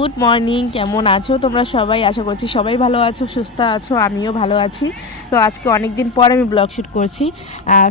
Good morning, কেমন আছো তোমরা সবাই? আশা করছি সবাই ভালো আছো, সুস্থ আছো, আমিও ভালো আছি। তো আজকে অনেক দিন পর আমি ব্লগ শ্যুট করছি।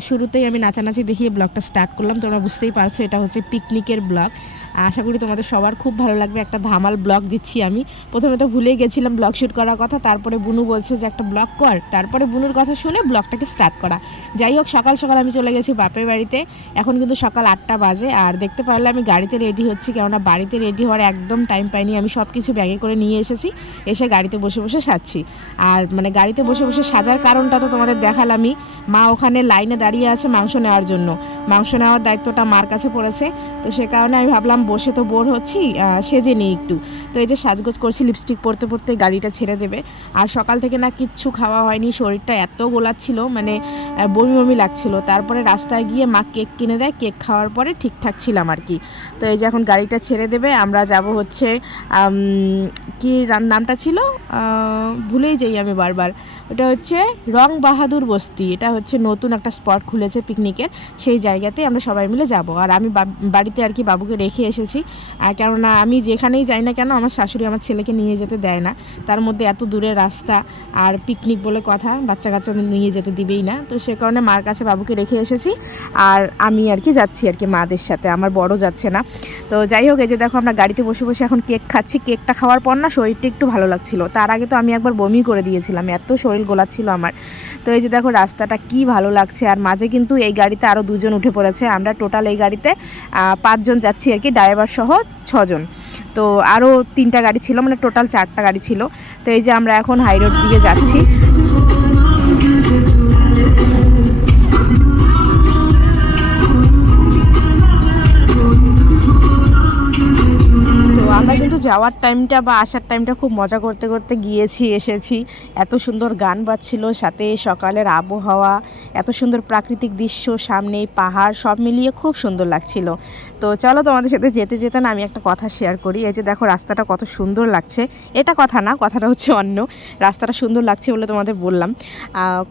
শুরুতেই আমি নাচানাচি দেখিয়ে ব্লগটা স্টার্ট করলাম, তোমরা বুঝতেই পারছ এটা হচ্ছে পিকনিকের ব্লগ। আশা করি তোমাদের সবার খুব ভালো লাগবে। একটা ধামাল ব্লগ দিচ্ছি আমি। প্রথমে তো ভুলেই গেছিলাম ব্লগ শ্যুট করার কথা, তারপরে বুনু বলছে যে একটা ব্লগ কর, তারপরে বুনুর কথা শুনে ব্লগটাকে স্টার্ট করা। যাই হোক, সকাল সকাল আমি চলে গেছি বাপের বাড়িতে। এখন কিন্তু সকাল আটটা বাজে, আর দেখতে পারলে আমি গাড়িতে রেডি হচ্ছি, কেননা বাড়িতে রেডি হওয়ার একদম টাইম পাইনি। আমি সব কিছু ব্যাগে করে নিয়ে এসেছি, এসে গাড়িতে বসে বসে সাজছি। আর মানে গাড়িতে বসে বসে সাজার কারণটা তো তোমাদের দেখালামই। মা ওখানে লাইনে দাঁড়িয়ে আছে মাংস নেওয়ার জন্য। মাংস নেওয়ার দায়িত্বটা মার কাছে পড়েছে। তো সে কারণে আমি ভাবলাম বসে তো বোর হচ্ছি সেজে নিই একটু। তো এই যে সাজগোজ করছি লিপস্টিক পরতে পরতে গাড়িটা ছেড়ে দেবে। আর সকাল থেকে না কিচ্ছু খাওয়া হয়নি, শরীরটা এত গোলাচ্ছিল মানে বমি বমি লাগছিল। তারপরে রাস্তায় গিয়ে মা কেক কিনে দেয়, কেক খাওয়ার পরে ঠিকঠাক ছিলাম আর কি। তো এই যে এখন গাড়িটা ছেড়ে দেবে, আমরা যাব হচ্ছে কি নামটা ছিল? ভুলেই যাই আমি বারবার। ওটা হচ্ছে রং বাহাদুর বস্তি। এটা হচ্ছে নতুন একটা স্পট খুলেছে পিকনিকের সেই জায়গাতে আমরা সবাই মিলে যাব। আর আমি বাড়িতে আর কি বাবুকে রেখে এসেছি। কেননা আমি যেখানেই যাই না কেন আমার শাশুড়ি আমার ছেলেকে নিয়ে যেতে দেয় না। তার মধ্যে এত দূরের রাস্তা আর পিকনিক বলে কথা বাচ্চা কাচ্চা নিয়ে যেতে দিবেই না। তো সে কারণে মার কাছে বাবুকে রেখে এসেছি। আর আমি আর কি যাচ্ছি আর কি মাদের সাথে। আমার বড় যাচ্ছে না। তো যাই হোক, এই যে দেখো আমরা গাড়িতে বসে বসে এখন কেক খাচ্ছি। কেকটা খাওয়ার পর না শরীরটা একটু ভালো লাগছিল। তার আগে তো আমি একবার বমি করে দিয়েছিলাম। এত শরীর গোলাচ্ছিল আমার। তো এই যে দেখো রাস্তাটা কি ভালো লাগছে। আর মাঝে কিন্তু এই গাড়িতে আরও দুজন উঠে পড়েছে। আমরা টোটাল এই গাড়িতে পাঁচজন যাচ্ছি আর কি ড্রাইভার সহ ছজন। তো আরও তিনটা গাড়ি ছিল মানে টোটাল চারটা গাড়ি ছিল। তো এই যে আমরা এখন হাইরোড দিকে যাচ্ছি। আমরা কিন্তু যাওয়ার টাইমটা বা আসার টাইমটা খুব মজা করতে করতে গিয়েছি, এসেছি। এত সুন্দর গান বাজছিল, সাথে সকালের আবহাওয়া, এত সুন্দর প্রাকৃতিক দৃশ্য, সামনে পাহাড়, সব মিলিয়ে খুব সুন্দর লাগছিল। তো চলো তোমাদের সাথে যেতে যেতে না আমি একটা কথা শেয়ার করি। এই যে দেখো রাস্তাটা কত সুন্দর লাগছে। এটা কথা না, কথাটা হচ্ছে অন্য। রাস্তাটা সুন্দর লাগছে বলে তোমাদের বললাম।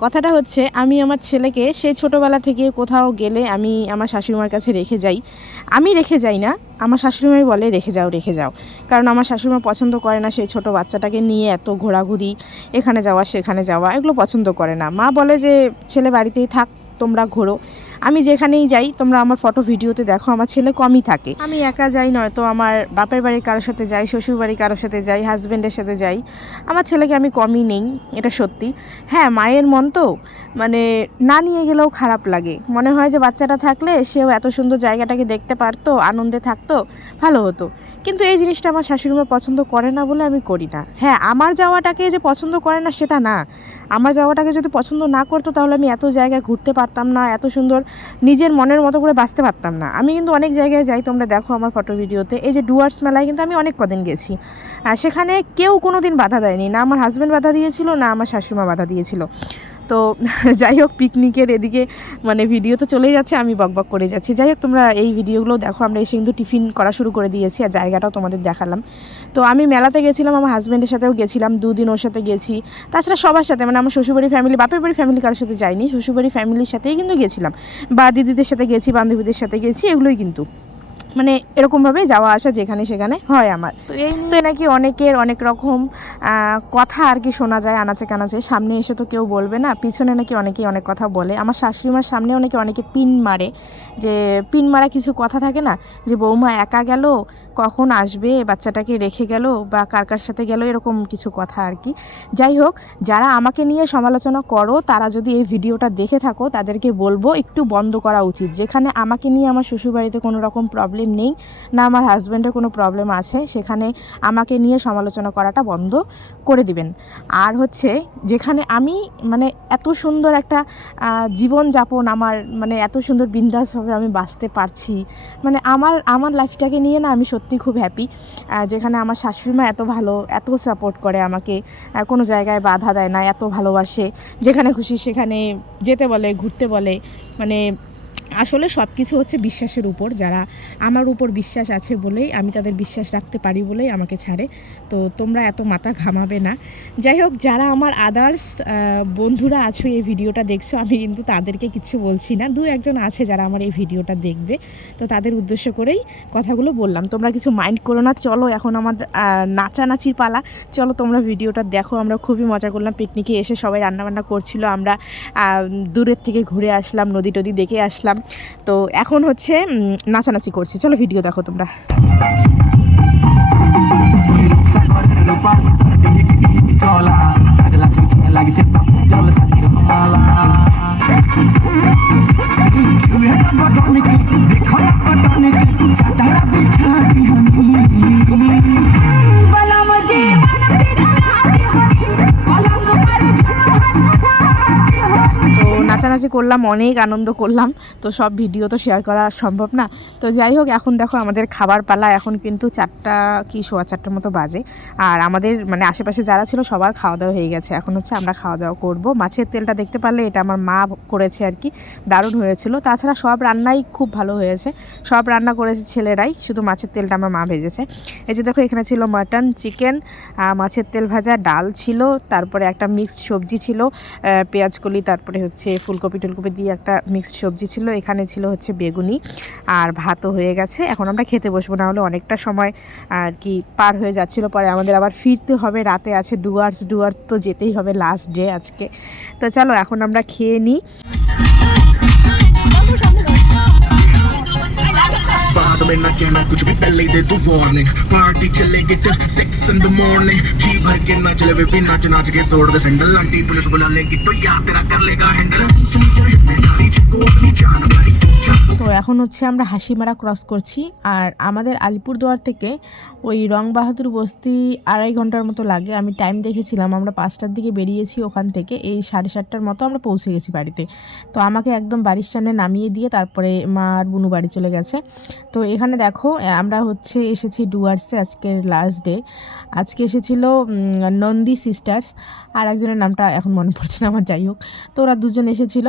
কথাটা হচ্ছে আমি আমার ছেলেকে সেই ছোটোবেলা থেকে কোথাও গেলে আমি আমার শাশুড়িমার কাছে রেখে যাই। আমি রেখে যাই না। আমার শাশুড়িমাই বলে, রেখে যাও রেখে যাও। কারণ আমার শাশুড়িমা পছন্দ করে না সেই ছোট বাচ্চাটাকে নিয়ে এত ঘোরাঘুরি, এখানে যাওয়া, সেখানে যাওয়া, এগুলো পছন্দ করে না। মা বলে যে, ছেলে বাড়িতেই থাক তোমরা ঘোরো। আমি যেখানেই যাই, তোমরা আমার ফটো ভিডিওতে দেখো, আমার ছেলে কমই থাকে। আমি একা যাই নয়তো আমার বাপের বাড়ির কারোর সাথে যাই, শ্বশুর বাড়ির কারোর সাথে যাই হাজব্যান্ডের সাথে যাই। আমার ছেলেকে আমি কমই নেই, এটা সত্যি। হ্যাঁ মায়ের মন তো মানে না নিয়ে গেলেও খারাপ লাগে। মনে হয় যে বাচ্চাটা থাকলে সেও এত সুন্দর জায়গাটাকে দেখতে পারতো, আনন্দে থাকতো, ভালো হতো। কিন্তু এই জিনিসটা আমার শাশুড়িমা পছন্দ করে না বলে আমি করি না। হ্যাঁ আমার যাওয়াটাকে যে পছন্দ করে না সেটা না। আমার যাওয়াটাকে যদি পছন্দ না করতো তাহলে আমি এত জায়গায় ঘুরতে পারতাম না, এত সুন্দর নিজের মনের মতো করে বাঁচতে পারতাম না। আমি কিন্তু অনেক জায়গায় যাই, তোমরা দেখো আমার ফটো ভিডিওতে এই যে ডুয়ার্স মেলায় কিন্তু আমি অনেক কদিন গেছি। আর সেখানে কেউ কোনো দিন বাধা দেয়নি। না আমার হাজব্যান্ড বাধা দিয়েছিল, না আমার শাশুড়িমা বাধা দিয়েছিল। তো যাই হোক পিকনিকের এদিকে মানে ভিডিও তো চলেই যাচ্ছে, আমি বকবক করে যাচ্ছি। যাই হোক, তোমরা এই ভিডিওগুলো দেখো, আমরা এসে কিন্তু টিফিন করা শুরু করে দিয়েছি, আর জায়গাটাও তোমাদের দেখালাম। তো আমি মেলাতে গেছিলাম, আমার হাজব্যান্ডের সাথেও গেছিলাম, দুদিন ওর সাথে গেছি। তাছাড়া সবার সাথে মানে আমার শ্বশুরবাড়ি ফ্যামিলি বাপের বাড়ি ফ্যামিলি কারোর সাথে যাইনি শ্বশুরবাড়ি ফ্যামিলির সাথেই কিন্তু গেছিলাম। বা দিদিদের সাথে গেছি, বান্ধবীদের সাথে গেছি, এগুলোই কিন্তু। মানে এরকমভাবে যাওয়া আসা যেখানে সেখানে হয় আমার। তো এই তো নাকি অনেকের অনেক রকম কথা আর কি শোনা যায় আনাচে কানাচে। সামনে এসে তো কেউ বলবে না পিছনে নাকি অনেকেই অনেক কথা বলে। আমার শাশুড়িমার সামনে অনেকে অনেকে পিন মারে যে পিন মারা কিছু কথা থাকে না? যে বৌমা একা গেল কখন আসবে, বাচ্চাটাকে রেখে গেল বা কার কার সাথে গেল, এরকম কিছু কথা আর কি। যাই হোক, যারা আমাকে নিয়ে সমালোচনা করো, তারা যদি এই ভিডিওটা দেখে থাকো, তাদেরকে বলব একটু বন্ধ করা উচিত। যেখানে আমাকে নিয়ে আমার শ্বশুরবাড়িতে কোনো রকম প্রবলেম নেই, না আমার হাজব্যান্ডের কোনো প্রবলেম আছে, সেখানে আমাকে নিয়ে সমালোচনা করাটা বন্ধ করে দিবেন। আর হচ্ছে, যেখানে আমি মানে এত সুন্দর একটা জীবনযাপন আমার মানে এত সুন্দর বিন্দাসভাবে আমি বাঁচতে পারছি মানে আমার আমার লাইফটাকে নিয়ে না আমি সত্যি খুব হ্যাপি যেখানে আমার শাশুড়িমা এত ভালো, এত সাপোর্ট করে আমাকে কোনো জায়গায় বাধা দেয় না, এত ভালোবাসে। যেখানে খুশি সেখানে যেতে বলে, ঘুরতে বলে। মানে আসলে সব কিছু হচ্ছে বিশ্বাসের উপর। যারা আমার উপর বিশ্বাস আছে বলেই আমি তাদের বিশ্বাস রাখতে পারি বলেই আমাকে ছাড়ে। তো তোমরা এত মাথা ঘামাবে না। যাই হোক যারা আমার আদার্স বন্ধুরা আছো এই ভিডিওটা দেখছ, আমি কিন্তু তাদেরকে কিছু বলছি না। দু একজন আছে যারা আমার এই ভিডিওটা দেখবে, তো তাদের উদ্দেশ্য করেই কথাগুলো বললাম। তোমরা কিছু মাইন্ড করো না, চলো এখন আমার নাচানাচির পালা। চলো তোমরা ভিডিওটা দেখো, আমরা খুবই মজা করলাম পিকনিকে এসে সবাই রান্নাবান্না করছিল, আমরা দূরের থেকে ঘুরে আসলাম, নদী টদি দেখে আসলাম। তো এখন হচ্ছে নাচানাচি করছি। চলো ভিডিও দেখো তোমরা। পারি ডিহিকি ডিহিকি চলা কাজে লাগছে খেয়ে লাগছে জল সাথীর মালা তুমি একটা বদমিকি নাচানাচি করলাম অনেক আনন্দ করলাম। তো সব ভিডিও তো শেয়ার করা সম্ভব না। তো যাই হোক এখন দেখো আমাদের খাবার পালা। এখন কিন্তু চারটা কি সোয়া চারটার মতো বাজে। আর আমাদের মানে আশেপাশে যারা ছিল সবার খাওয়া দাওয়া হয়ে গেছে। এখন হচ্ছে আমরা খাওয়া দাওয়া করব। মাছের তেলটা দেখতে পারলে এটা আমার মা করেছে আর কি দারুণ হয়েছিল। তাছাড়া সব রান্নাই খুব ভালো হয়েছে। সব রান্না করেছে ছেলেরাই শুধু মাছের তেলটা আমার মা ভেজেছে। এই যে দেখো এখানে ছিল মাটন চিকেন মাছের তেল ভাজা ডাল ছিল তারপরে একটা মিক্সড সবজি ছিল আহ, পেঁয়াজ কলি তারপরে হচ্ছে ফুলকপি টুলকপি দিয়ে একটা মিক্সড সবজি ছিল, এখানে ছিল হচ্ছে বেগুনি আর ভাতও হয়ে গেছে। এখন আমরা খেতে বসবো, না হলে অনেকটা সময় আর কি পার হয়ে যাচ্ছিল। পরে আমাদের আবার ফিরতে হবে, রাতে আছে ডুয়ার্স ডুয়ার্স তো যেতেই হবে লাস্ট ডে আজকে। তো চলো, এখন আমরা খেয়ে নিই बाद में ना कहना कुछ भी पहले ही दे तू वार्निंग पार्टी चलेगी till six in the morning जी भर के ना चले वे भी नाच नाच के तोड़ दे सैंडल आंटी पुलिस बुला लेगी तो यार तेरा कर लेगा हैंडल जिसको अपनी जान भाई তো এখন হচ্ছে আমরা হাসিমারা ক্রস করছি আর আমাদের আলিপুরদুয়ার থেকে ওই রং বাহাদুর বস্তি আড়াই ঘন্টার মতো লাগে আমি টাইম দেখেছিলাম আমরা পাঁচটার দিকে বেরিয়েছি ওখান থেকে এই সাড়ে সাতটার মতো আমরা পৌঁছে গেছি বাড়িতে তো আমাকে একদম বাড়ির সামনে নামিয়ে দিয়ে তারপরে মা আর বুনু বাড়ি চলে গেছে তো এখানে দেখো আমরা হচ্ছে এসেছি ডুয়ার্সে আজকের লাস্ট ডে আজকে এসেছিল নন্দী সিস্টার্স আর একজনের নামটা এখন মনে পড়ছে না, আমার যাই হোক। তো ওরা দুজন এসেছিল।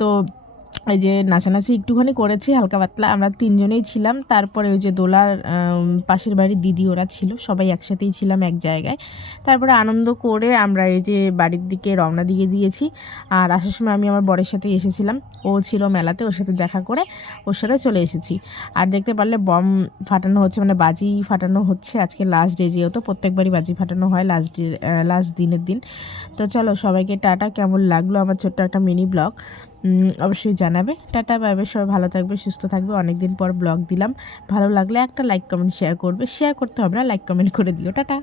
তো এই যে নাচানাচি একটুখানি করেছি, হালকা পাতলা। আমরা তিনজনেই ছিলাম। তারপরে ওই যে দোলার পাশের বাড়ির দিদি ওরা ছিল। সবাই একসাথেই ছিলাম এক জায়গায়। তারপরে আনন্দ করে আমরা এই যে বাড়ির দিকে রওনা দিয়ে দিয়েছি। আর আসার সময় আমি আমার বরের সাথে এসেছিলাম। ও ছিল মেলাতে, ওর সাথে দেখা করে ওর সাথে চলে এসেছি। আর দেখতে পারলে বম ফাটানো হচ্ছে মানে বাজি ফাটানো হচ্ছে। আজকে লাস্ট ডে যেহেতু, প্রত্যেকবারই বাজি ফাটানো হয় লাস্ট ডে লাস্ট দিনের দিন। তো চলো সবাইকে টাটা। কেমন লাগল আমার ছোট্ট একটা মিনি ব্লগ অবশ্যই জানাবে। টাটা বাইবে সবাই ভালো থাকবে, সুস্থ থাকবে। অনেক দিন পর ব্লগ দিলাম। ভালো লাগলে একটা লাইক কমেন্ট শেয়ার করবে। শেয়ার করতে হবে না লাইক কমেন্ট করে দিও। টাটা।